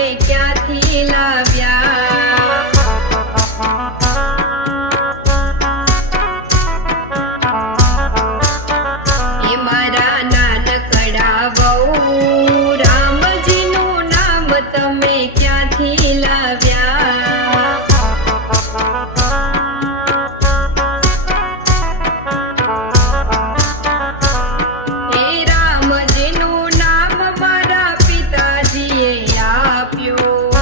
તમે ક્યાંથી લાવ્યા? એ મારા નાનકડા વહુ રામજીનું નામ તમે ક્યાંથી લાવ્યા? હે રામજીનું નામ મારા પિતાજીએ આપ્યું.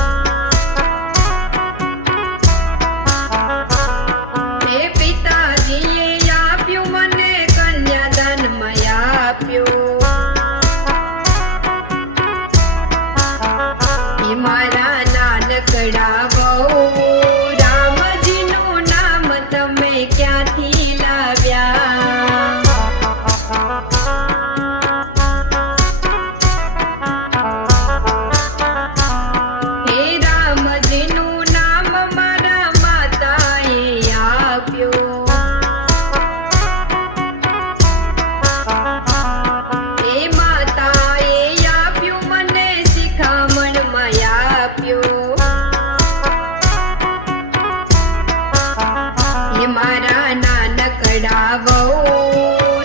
હે પિતાજીએ આપ્યું મને કન્યાદાનમાં આપ્યું. હે મારા નાનકડા વહુ રામજીનું નામ તમે ક્યાંથી લાવ્યા? હે રામજીનું નામ મારા માતાએ આપ્યું. હે માતાએ આપ્યું મને શિખામણમાં આપ્યું. હે મારા નાનકડા વહુ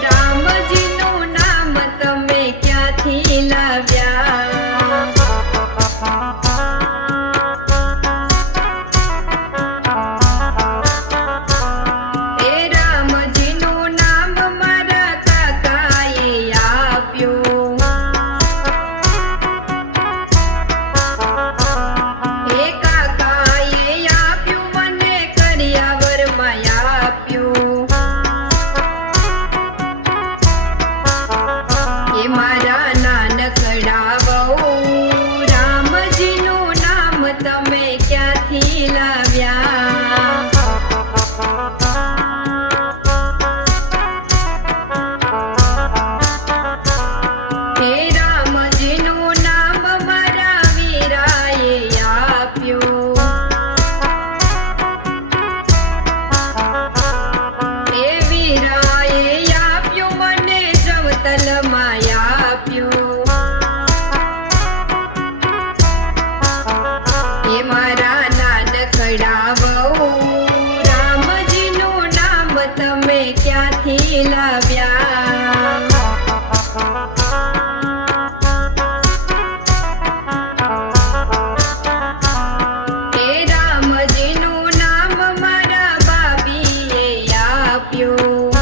રામજીનું નામ તમે ક્યાંથી લાવ્યા? હે રામજીનું નામ મારા કાકાએ આપ્યું. હે કાકાએ આપ્યું મને કરિયાવરમાં આપ્યું. હે મારા નાનકડા વહુ રામજીનું નામ તમે ક્યાંથી લાવ્યા? હે રામજીનું નામ મારા વીરાએ આપ્યું. હે વીરાએ આપ્યું મને જવતલમાં આપ્યું. હે મારા નાનકડા વહુ રામજીનું નામ તમે ક્યાંથી લાવ્યા? હે રામજીનું નામ મારા બાબીએ આપ્યું.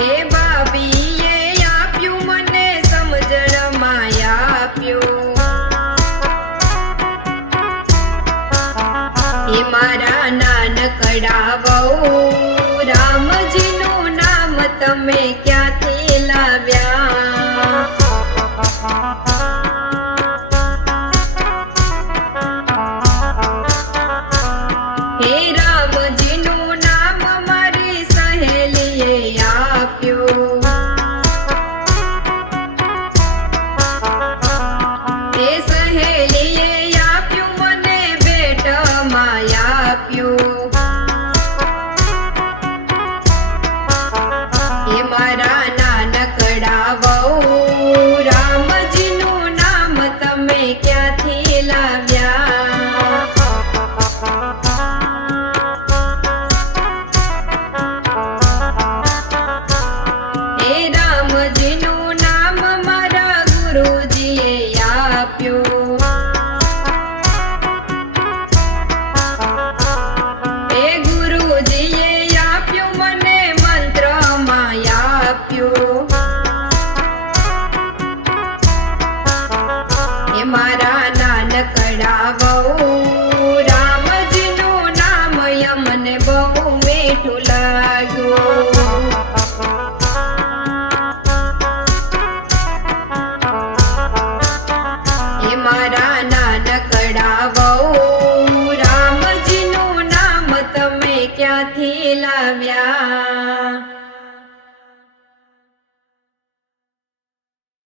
હે બાબીએ આપ્યું મને સમજણમાં આપ્યું. હે મારા નાનકડા વહુ રામજીનું નામ તમે ક્યાંથી લાવ્યા? હે રામજીનું નામ મારી સહેલીએ આપ્યું. હે સહેલીએ આપ્યું મને ભેટમાં આપ્યું. હે મારા નાનકડા વહુ રામજીનું નામ તમે ક્યાંથી લાવ્યા? હે રામજીનું નામ મારા ગુરુજીએ આપ્યું. હે ગુરુજીએ આપ્યું મને મંત્રમાં આપ્યું. હે મારા